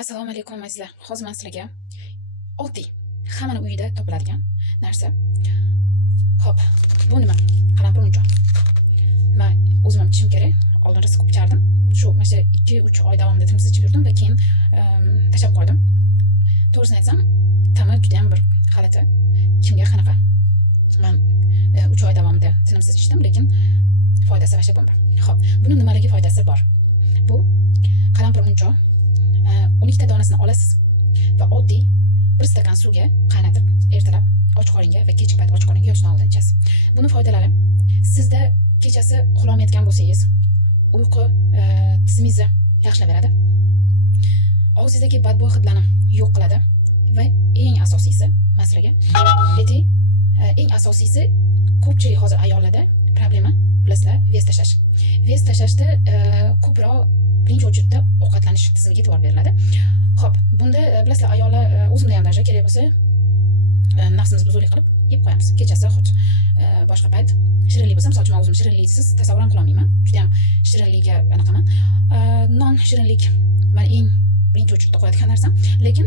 Assalomu alaykum azizlar. Hozir men sizlarga oddiy, hammaning uyida topiladigan narsa. Xo'p, bu nima? Qalampir munchoq. Men o'zim ham ichishim kerak. Oldin rizq ko'p ichardim. Shu mana 2-3 oy davomida timsiz ichib yurdim va keyin tashlab qo'ydim. To'g'risini aytsam, ta'mi juda ham bir g'alati. Kimga qanaqa? Men 3 oy davomida tinimsiz ichdim, lekin foydasi vasha bo'lmadi. Xo'p, buning nimalarga foydasi bor? Bu qalampir munchoq 12 ta donasini olasiz va oddiy bir stakan suvga qaynatib, ertalab och qoringa va kechki payt och qoringa yotishdan oldin ichasiz. Buni foydalari sizda kechasi uxlamayotgan bo'lsangiz, uyqu tizimingizni yaxshilaveradi. Og'zingizdagi badbo'y hidlarni yo'q qiladi va eng asosiysi, masalan, eng asosiysi ko'pchilik hozir ayollarda problema bilasizlar, vez tashlash. Vez tashlashda ko'proq birinchi o'chirda ovqatlanish tizimiga e'tibor beriladi. Xo'p, bunda bilasizlar, ayollar o'zimda ham даже kerak bo'lsa, nafsimiz buzuvlik qilib yeb qo'yamiz. Kechasi boshqa payt shirinlik bo'lsa, misol uchun o'zim shirinliksiz tasavvur ham qila olmayman. Juda ham shirinlikka anaqaman. Non shirinlik men eng birinchi o'chirda qo'yadigan narsam, lekin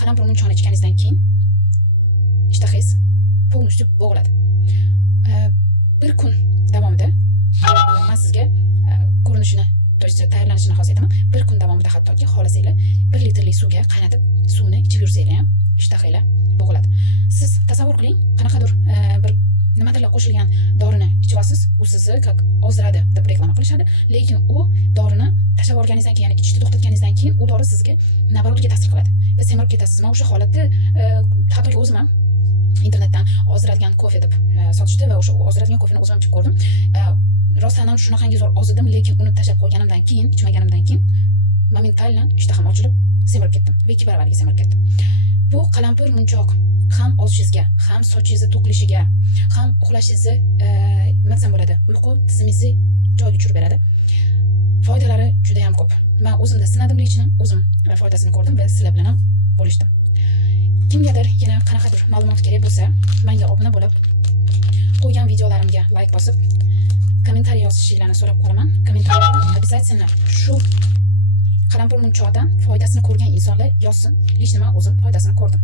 qalampir munchoqni ichganingizdan keyin ishtahangiz polностью bo'g'iladi. Bir kun davomida men sizga ko'rinishini tayyorlanishini hozir aytaman. Bir kun davomida hattoki xohlasanglar 1 litrlik suvga qaynatib, suvni ichib yursanglar ham ishtahanglar bo'g'iladi. Siz tasavvur qiling, qanaqadir bir nimadirlar qo'shilgan dorini ichib olasiz, u sizni как ozdiradi deb reklama qilishadi, lekin u dorini tashlab olganingizdan keyin, ya'ni ichishni to'xtatganingizdan keyin u dori sizga navarotga ta'sir qiladi va semirib ketasiz. Men o'sha holatda hattoki o'zim ham internetdan ozdiradigan kofe deb sotishdi va o'sha ozdiradigan kofeni o'zim ichib ko'rdim. Rostdan ham shunaqangi zo'r ozdim, lekin uni tashlab qo'yganimdan keyin, ichmaganimdan keyin momentalno ishtaham ochilib, semirib ketdim va 2 baravarga semirib ketdim. Bu qalampir munchoq ham ozishingizga, ham sochingizni to'kilishiga, ham uxlashingizni nima desam bo'ladi, uyqu tizimingizni joyiga tushirib beradi. Foydalari juda ham ko'p. Men o'zimda sinadim lechni, o'zim foydasini ko'rdim va sizlar bilan ham bo'lishdim. Kimgadir yana qanaqadir ma'lumot kerak bo'lsa, menga obuna bo'lib, qo'ygan videolarimga like bosib, kommentariy yozishingizni so'rab qolaman. Kommentariyada обязательно shu qalampir munchoqdan foydasini ko'rgan insonlar yozsin. Lechni men o'zim foydasini ko'rdim.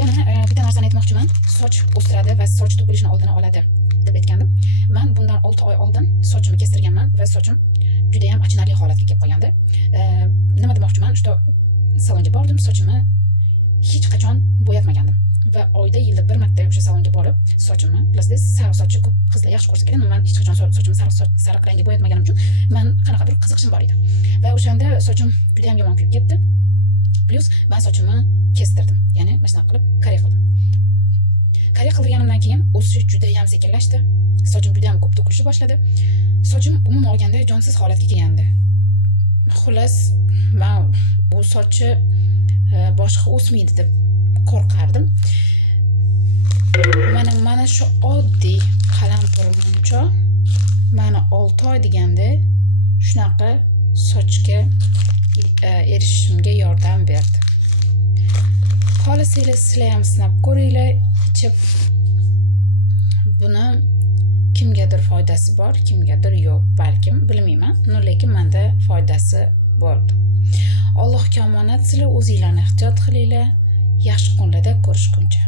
Yana bitta narsani aytmoqchiman. Soch o'stiradi va soch to'kilishini oldini oladi deb aytgandim. Men bundan 6 oy oldin sochimni kestirganman va sochim juda ham achinarli holatga kelib qolgandi. Nima demoqchiman? Shu salonga bordim, sochimni hech qachon bo'yatmagandim va oyda yilda bir marta o'sha salonga borib, sochimni, bilasizlar, sariq sochli ko'p qizlar yaxshi ko'rsa kerak, men hech qachon sochimni sariq rangga bo'yatmaganim uchun men qanaqadir qiziqishim bor edi. Va o'shanda sochim juda ham yomon kuyib ketdi. Plus men sochimni kestirdim, ya'ni mana shunday qilib kare qildim. Kare qilganimdan keyin o'sish juda ham sekinlashdi. Sochim juda ham ko'p to'kilishni boshladi. Sochim umuman olganda jonsiz holatga kelgandi. Xullas, men bu sochi boshqa o'smaydi deb qo'rqardim. Mana shu oddiy qalampir munchoq meni 6 oy deganda shunaqa sochga erishishimga yordam berdi. Xohlasanglar sizlar ham sinab ko'ringlar, ichib. Buni kimgadir foydasi bor, kimgadir yo'q, balkim bilmayman, lekin menda foydasi bo'ldi. Allohga omonat, sizlar o'zingizlarni ehtiyot qilinglar. Yaxshi kunlarda ko'rishguncha.